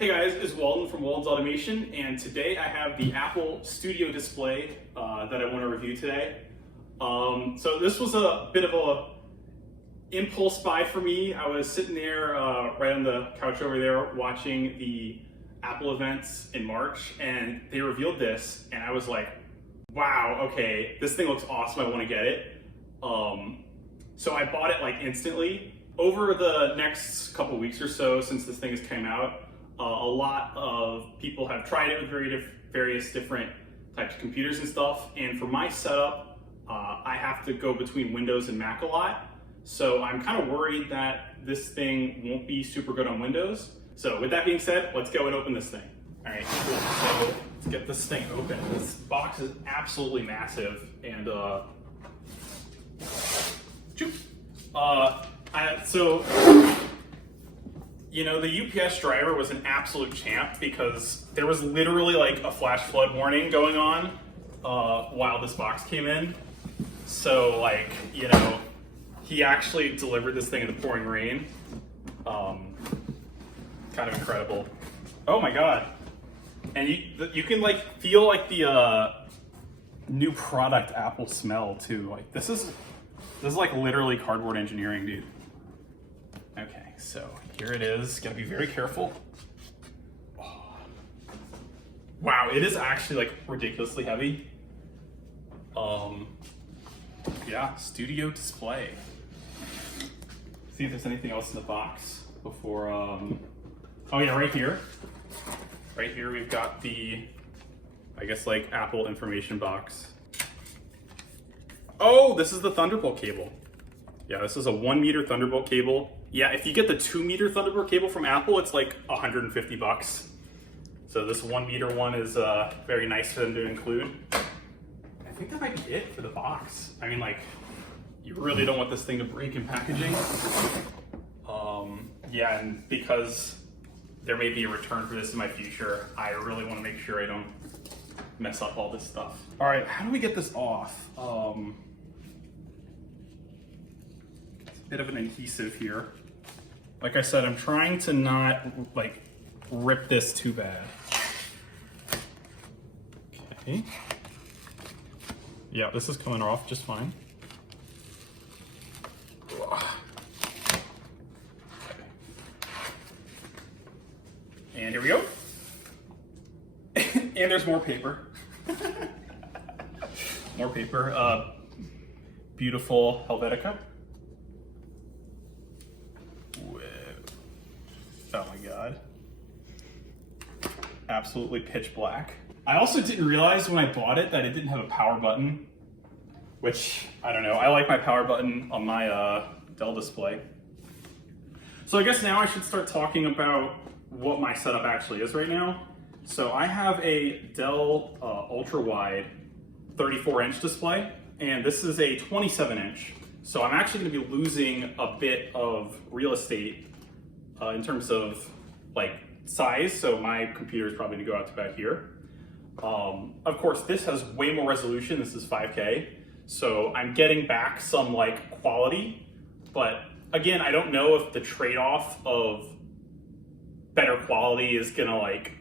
Hey guys, it's Walden from Walden's Automation, and today I have the Apple Studio display that I want to review today. So this was a bit of a impulse buy for me. I was sitting there right on the couch over there watching the Apple events in March, and they revealed this, and I was like, wow, okay, this thing looks awesome, I want to get it. So I bought it like instantly. Over the next couple weeks or so since this thing has came out, a lot of people have tried it with various different types of computers and stuff. And for my setup, I have to go between Windows and Mac a lot. So I'm kind of worried that this thing won't be super good on Windows. So with that being said, let's go and open this thing. All right, cool. So let's get this thing open. This box is absolutely massive. And you know, the UPS driver was an absolute champ because there was literally like a flash flood warning going on while this box came in. So like, you know, he actually delivered this thing in the pouring rain. Kind of incredible. Oh my God. And you can like feel like the new product Apple smell too. Like this is like literally cardboard engineering, dude. Okay, so here it is. Gotta be very careful. Oh. Wow, it is actually like ridiculously heavy. Yeah, studio display. See if there's anything else in the box before. Oh yeah, right here. Right here we've got the, I guess like Apple information box. Oh, this is the Thunderbolt cable. Yeah, this is a 1 meter Thunderbolt cable. Yeah, if you get the 2 meter Thunderbolt cable from Apple, it's like 150 bucks. So this 1 meter one is very nice for them to include. I think that might be it for the box. I mean, like, you really don't want this thing to break in packaging. Yeah, and because there may be a return for this in my future, I really want to make sure I don't mess up all this stuff. All right, how do we get this off? It's a bit of an adhesive here. Like I said, I'm trying to not like rip this too bad. Okay. Yeah, this is coming off just fine. Okay. And here we go. And there's more paper. More paper. Beautiful Helvetica. Whoa. Oh my God. Absolutely pitch black. I also didn't realize when I bought it that it didn't have a power button, which, I don't know, I like my power button on my Dell display. So I guess now I should start talking about what my setup actually is right now. So I have a Dell ultra-wide 34-inch display, and this is a 27-inch. So I'm actually going to be losing a bit of real estate in terms of like size. So my computer is probably going to go out to about here. Of course, this has way more resolution. This is 5K. So I'm getting back some like quality, but again, I don't know if the trade-off of better quality is gonna like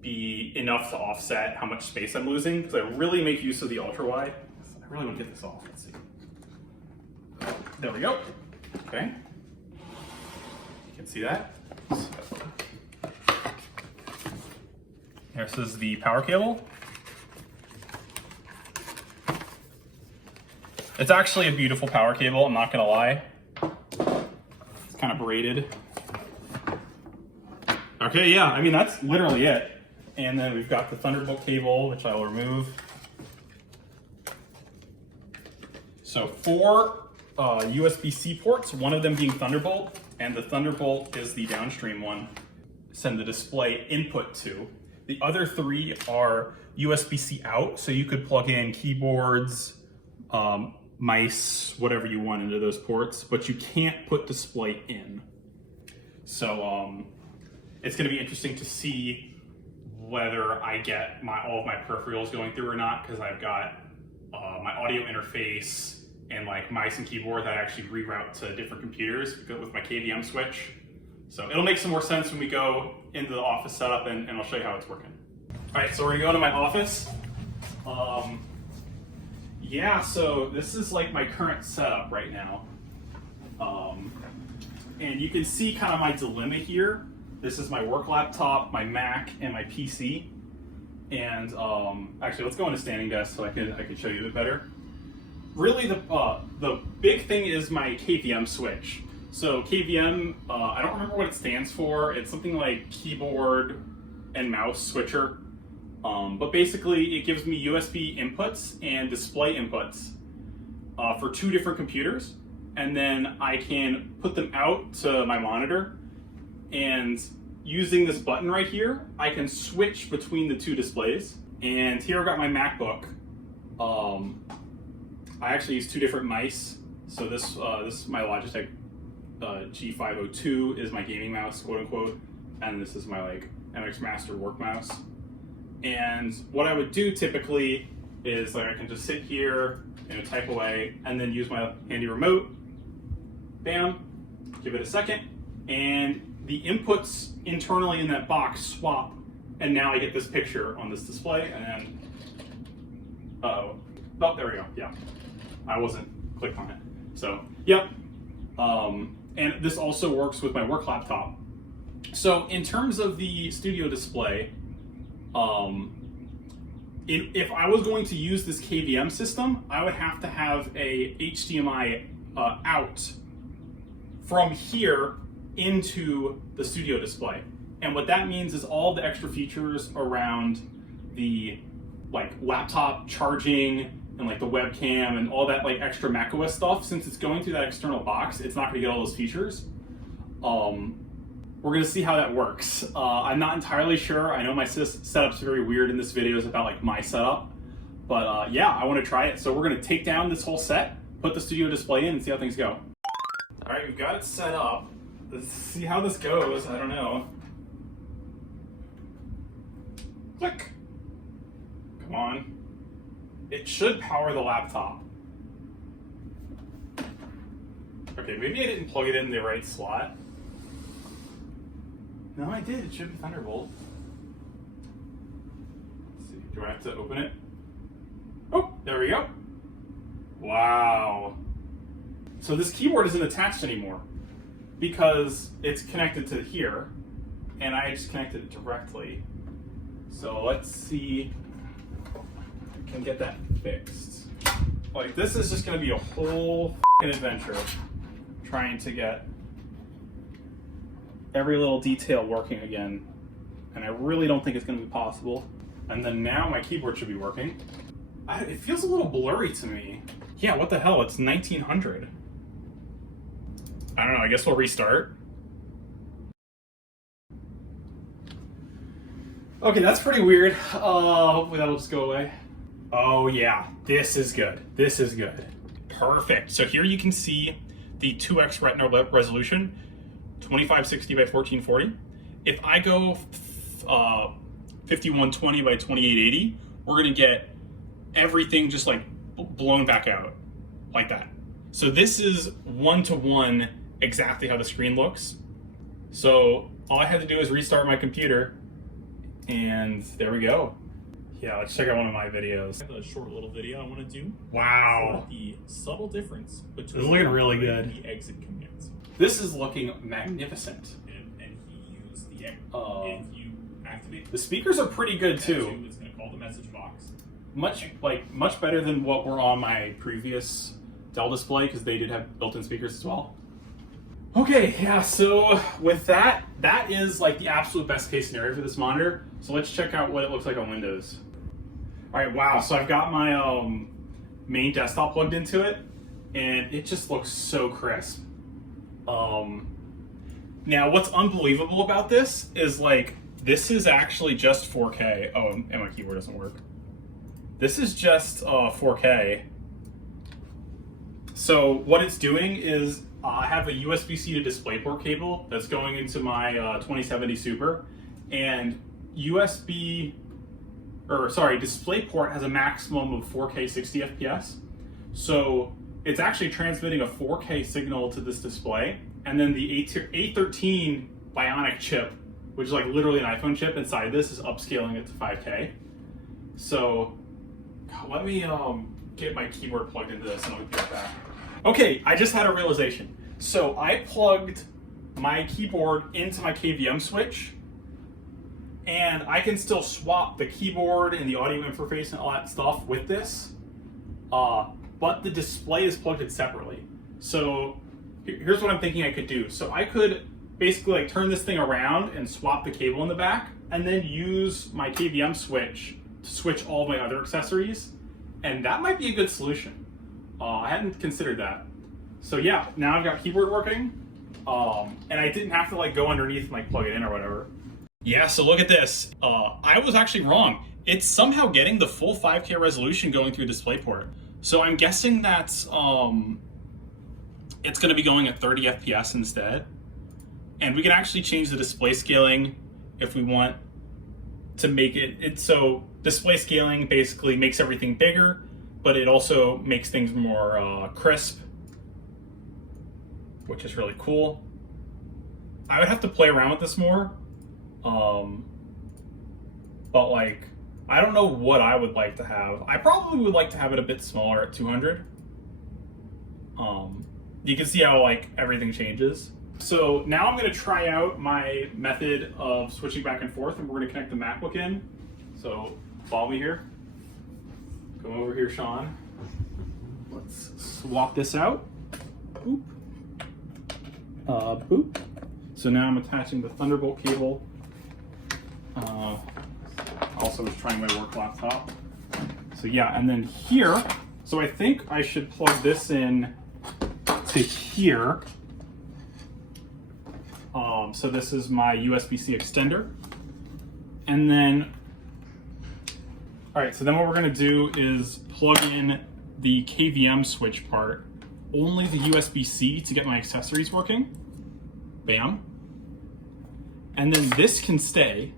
be enough to offset how much space I'm losing, because I really make use of the ultra wide. I really want to get this off. Let's see. There we go. Okay. You can see that. This is the power cable. It's actually a beautiful power cable, I'm not gonna lie. It's kind of braided. Okay, yeah, I mean, that's literally it. And then we've got the Thunderbolt cable, which I will remove. So 4 USB-C ports, one of them being Thunderbolt, and the Thunderbolt is the downstream one, send the display input to. The other 3 are USB-C out, so you could plug in keyboards, mice, whatever you want into those ports, but you can't put display in. So it's gonna be interesting to see whether I get all of my peripherals going through or not, because I've got my audio interface and like mice and keyboard that I actually reroute to different computers with my KVM switch. So it'll make some more sense when we go into the office setup and I'll show you how it's working. All right, so we're gonna go into my office. Yeah, so this is like my current setup right now. And you can see kind of my dilemma here. This is my work laptop, my Mac, and my PC. And actually, let's go into standing desk so I can show you a bit better. Really, the big thing is my KVM switch. So KVM, I don't remember what it stands for. It's something like keyboard and mouse switcher. But basically, it gives me USB inputs and display inputs for 2 different computers. And then I can put them out to my monitor. And using this button right here, I can switch between the 2 displays. And here I've got my MacBook. I actually use 2 different mice. So this is my Logitech G502 is my gaming mouse, quote unquote. And this is my like MX Master work mouse. And what I would do typically is like I can just sit here and type away and then use my handy remote. Bam, give it a second. And the inputs internally in that box swap. And now I get this picture on this display and then, oh, there we go, yeah. I wasn't clicked on it. So, yep. And this also works with my work laptop. So in terms of the studio display, if I was going to use this KVM system, I would have to have a HDMI out from here into the studio display. And what that means is all the extra features around the like laptop charging and like the webcam and all that like extra macOS stuff, since it's going through that external box, it's not gonna get all those features. We're gonna see how that works. I'm not entirely sure. I know my setup's very weird in this video is about like my setup, but yeah, I wanna try it. So we're gonna take down this whole set, put the studio display in and see how things go. All right, we've got it set up. Let's see how this goes, I don't know. Click. Come on. It should power the laptop. Okay, maybe I didn't plug it in the right slot. No, I did. It should be Thunderbolt. Let's see. Do I have to open it? Oh, there we go. Wow. So this keyboard isn't attached anymore because it's connected to here, and I just connected it directly. So let's see if I can get that fixed. Like, this is just going to be a whole f***ing adventure trying to get every little detail working again, and I really don't think it's going to be possible. And then now my keyboard should be working. It feels a little blurry to me. Yeah, what the hell? It's 1900. I don't know, I guess we'll restart. Okay, that's pretty weird. Hopefully that'll just go away. Oh yeah, this is good. This is good. Perfect. So here you can see the 2x retina resolution, 2560 by 1440. If I go 5120 by 2880, we're gonna get everything just like blown back out like that. So this is 1-to-1 exactly how the screen looks. So all I had to do is restart my computer and there we go. Yeah, let's check out one of my videos. I have a short little video I want to do. Wow. For the subtle difference between it's looking really good. The exit commands. This is looking magnificent. And he used the if you activate the speakers are pretty good too. It's going to call the message box. Much better than what were on my previous Dell display because they did have built-in speakers as well. Okay, yeah, so with that is like the absolute best case scenario for this monitor. So let's check out what it looks like on Windows. All right, wow, so I've got my main desktop plugged into it, and it just looks so crisp. Now, what's unbelievable about this is like, this is actually just 4K. Oh, and my keyboard doesn't work. This is just 4K. So what it's doing is I have a USB-C to DisplayPort cable that's going into my 2070 Super, and DisplayPort has a maximum of 4K 60 FPS. So it's actually transmitting a 4K signal to this display, and then the A13 Bionic chip, which is like literally an iPhone chip inside this, is upscaling it to 5K. So let me get my keyboard plugged into this and I'll be right back. Okay, I just had a realization. So I plugged my keyboard into my KVM switch, and I can still swap the keyboard and the audio interface and all that stuff with this, but the display is plugged in separately. So here's what I'm thinking I could do. So I could basically like turn this thing around and swap the cable in the back, and then use my KVM switch to switch all of my other accessories, and that might be a good solution. I hadn't considered that. So yeah, now I've got keyboard working, and I didn't have to like go underneath and like plug it in or whatever. Yeah, so look at this. I was actually wrong. It's somehow getting the full 5K resolution going through DisplayPort. So I'm guessing that's it's going to be going at 30 FPS instead. And we can actually change the display scaling if we want to make it so display scaling basically makes everything bigger, but it also makes things more crisp, which is really cool. I would have to play around with this more. But like, I don't know what I would like to have. I probably would like to have it a bit smaller at 200. You can see how like everything changes. So now I'm going to try out my method of switching back and forth, and we're going to connect the MacBook in. So follow me here. Come over here, Sean. Let's swap this out. Boop. Boop. So now I'm attaching the Thunderbolt cable. Also was trying my work laptop. So yeah, and then here, so I think I should plug this in to here. So this is my USB-C extender. And then, all right, so then what we're gonna do is plug in the KVM switch part, only the USB-C to get my accessories working. Bam. And then this can stay.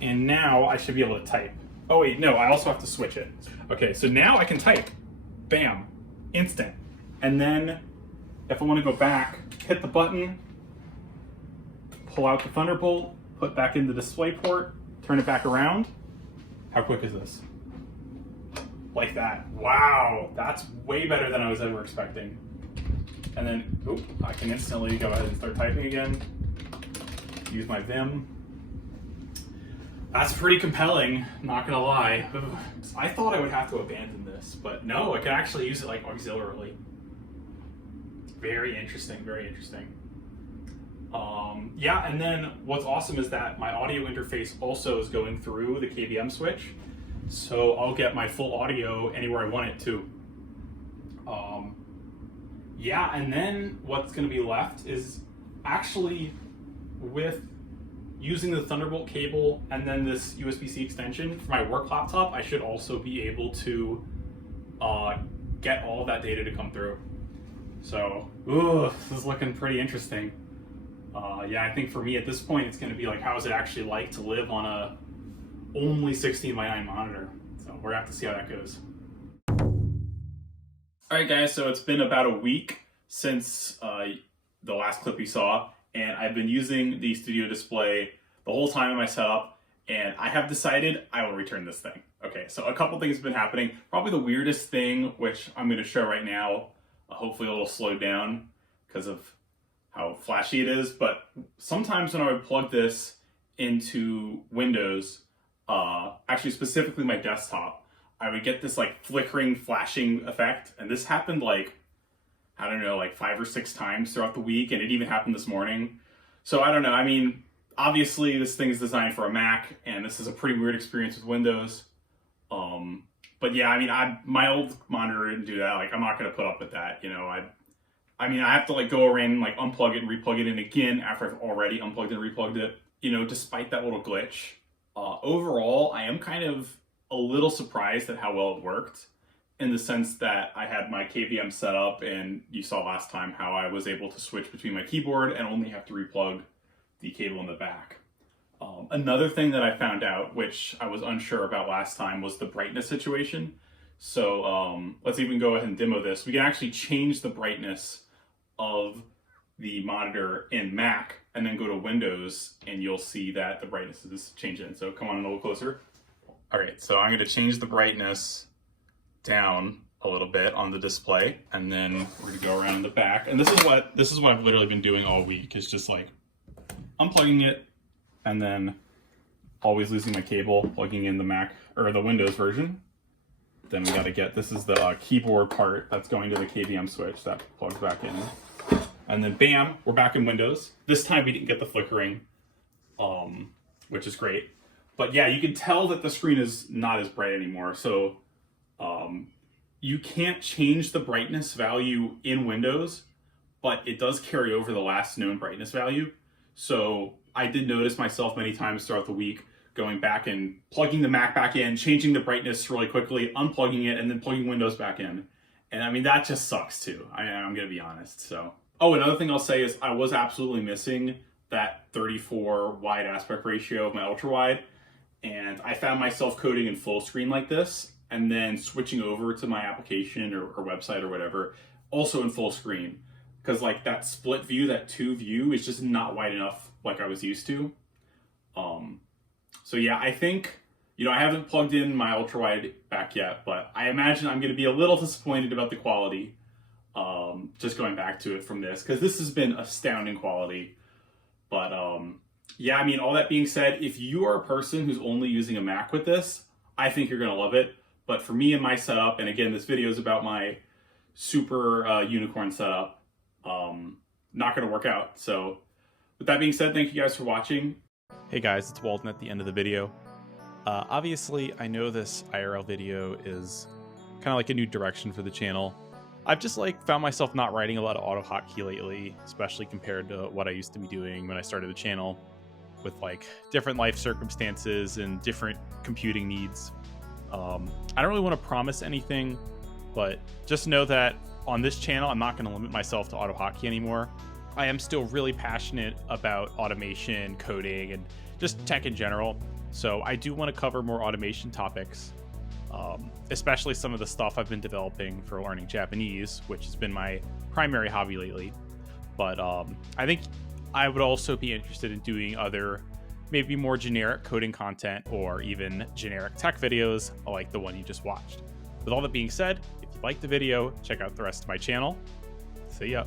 And now I should be able to type. Oh wait, no, I also have to switch it. Okay, so now I can type. Bam, instant. And then if I want to go back, hit the button, pull out the Thunderbolt, put back in the DisplayPort, turn it back around. How quick is this? Like that. Wow, that's way better than I was ever expecting. And then, oop, I can instantly go ahead and start typing again. Use my Vim. That's pretty compelling, not gonna lie. I thought I would have to abandon this, but no, I can actually use it like auxiliarily. Very interesting, very interesting. Yeah, and then what's awesome is that my audio interface also is going through the KVM switch, so I'll get my full audio anywhere I want it to. Yeah, and then what's gonna be left is actually with using the Thunderbolt cable and then this USB-C extension for my work laptop, I should also be able to get all of that data to come through. So, this is looking pretty interesting. Yeah, I think for me at this point, it's gonna be like, how is it actually like to live on a only 16:9 monitor? So we're gonna have to see how that goes. All right, guys, so it's been about a week since the last clip we saw, and I've been using the Studio Display the whole time in my setup, and I have decided I will return this thing. Okay, so a couple things have been happening. Probably the weirdest thing, which I'm going to show right now, hopefully a little slowed down because of how flashy it is, but sometimes when I would plug this into Windows, actually specifically my desktop, I would get this like flickering, flashing effect, and this happened like, I don't know, like 5 or 6 times throughout the week, and it even happened this morning. So I don't know, I mean, obviously this thing is designed for a Mac, and this is a pretty weird experience with Windows. But yeah, I mean, my old monitor didn't do that. Like, I'm not gonna put up with that, you know. I mean, I have to like go around and like unplug it and replug it in again after I've already unplugged and replugged it, you know, despite that little glitch. Overall, I am kind of a little surprised at how well it worked, in the sense that I had my KVM set up, and you saw last time how I was able to switch between my keyboard and only have to replug the cable in the back. Another thing that I found out, which I was unsure about last time, was the brightness situation. So let's even go ahead and demo this. We can actually change the brightness of the monitor in Mac and then go to Windows, and you'll see that the brightness is changing. So come on a little closer. All right, so I'm gonna change the brightness down a little bit on the display, and then we're gonna go around the back. And this is what I've literally been doing all week, is just like unplugging it and then always losing my cable, plugging in the Mac or the Windows version. Then we gotta get, this is the keyboard part that's going to the KVM switch that plugs back in. And then bam, we're back in Windows. This time we didn't get the flickering, which is great. But yeah, you can tell that the screen is not as bright anymore. So you can't change the brightness value in Windows, but it does carry over the last known brightness value. So I did notice myself many times throughout the week going back and plugging the Mac back in, changing the brightness really quickly, unplugging it, and then plugging Windows back in. And I mean, that just sucks too. I'm gonna be honest, so. Oh, another thing I'll say is I was absolutely missing that 34 wide aspect ratio of my ultra wide. And I found myself coding in full screen like this, and then switching over to my application or website or whatever, also in full screen. Because like that split view, that 2 view is just not wide enough like I was used to. So yeah, I think, you know, I haven't plugged in my ultra wide back yet, but I imagine I'm gonna be a little disappointed about the quality. Just going back to it from this, because this has been astounding quality. But yeah, I mean, all that being said, if you are a person who's only using a Mac with this, I think you're gonna love it. But for me and my setup, and again, this video is about my super unicorn setup, not gonna work out. So with that being said, thank you guys for watching. Hey guys, it's Walden at the end of the video. Obviously, I know this IRL video is kind of like a new direction for the channel. I've just found myself not writing a lot of AutoHotkey lately, especially compared to what I used to be doing when I started the channel, with different life circumstances and different computing needs. I don't really want to promise anything, but just know that on this channel, I'm not going to limit myself to AutoHotkey anymore. I am still really passionate about automation, coding, and just tech in general. So I do want to cover more automation topics, especially some of the stuff I've been developing for learning Japanese, which has been my primary hobby lately. But I think I would also be interested in doing other, maybe more generic coding content, or even generic tech videos like the one you just watched. With all that being said, if you liked the video, check out the rest of my channel. See ya.